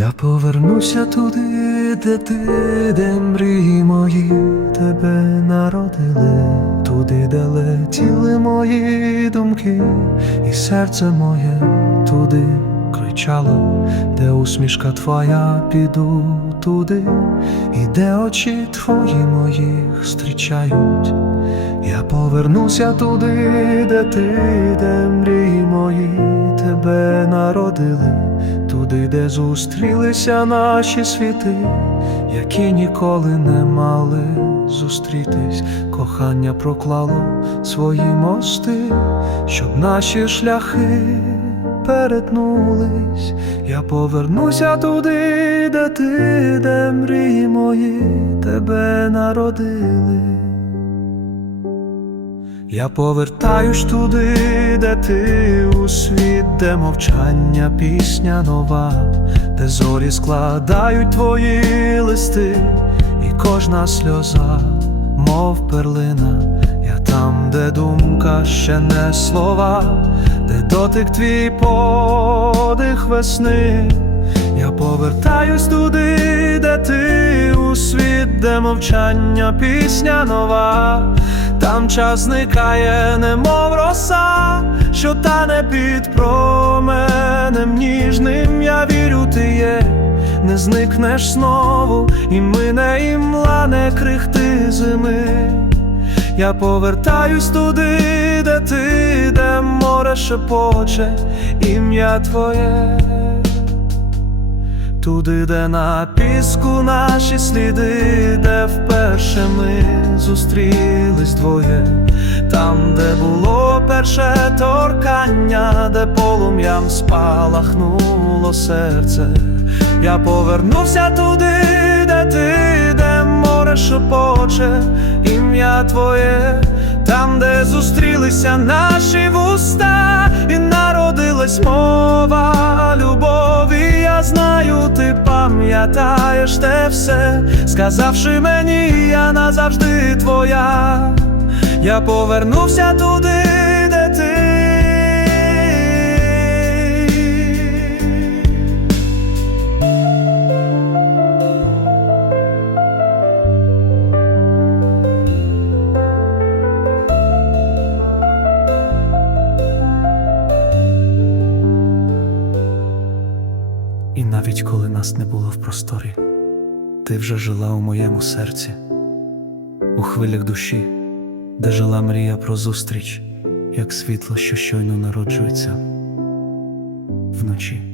Я повернуся туди, де ти, де мрії мої тебе народили, туди, де летіли мої думки, і серце моє туди кричало, де усмішка твоя піду туди, і де очі твої моїх зустрічають. Я повернуся туди, де ти, де мрії мої тебе народили, туди, де зустрілися наші світи, які ніколи не мали зустрітись. Кохання проклало свої мости, щоб наші шляхи перетнулись. Я повернуся туди, де ти, де мрії мої тебе народили. Я повертаюсь туди, де ти у світ, де мовчання, пісня нова, де зорі складають твої листи, і кожна сльоза, мов перлина, я там, де думка ще не слова, де дотик твій подих весни. Я повертаюсь туди, де ти у світ, де мовчання, пісня нова, там час зникає, немов роса, що тане під променем ніжним, я вірю, ти є, не зникнеш знову, і мине і млане крихти зими. Я повертаюсь туди, де ти, де море шепоче, ім'я твоє. Туди, де на піску наші сліди, де вперше ми зустрілись двоє, там, де було перше торкання, де полум'ям спалахнуло серце. Я повернувся туди, де ти, де море шепоче, ім'я твоє, там, де зустрілися наші вуста, і народилась мова любові. Ти пам'ятаєш те все, сказавши мені, я назавжди твоя. Я повернувся туди, навіть коли нас не було в просторі, ти вже жила у моєму серці, у хвилях душі, де жила мрія про зустріч, як світло, що щойно народжується вночі.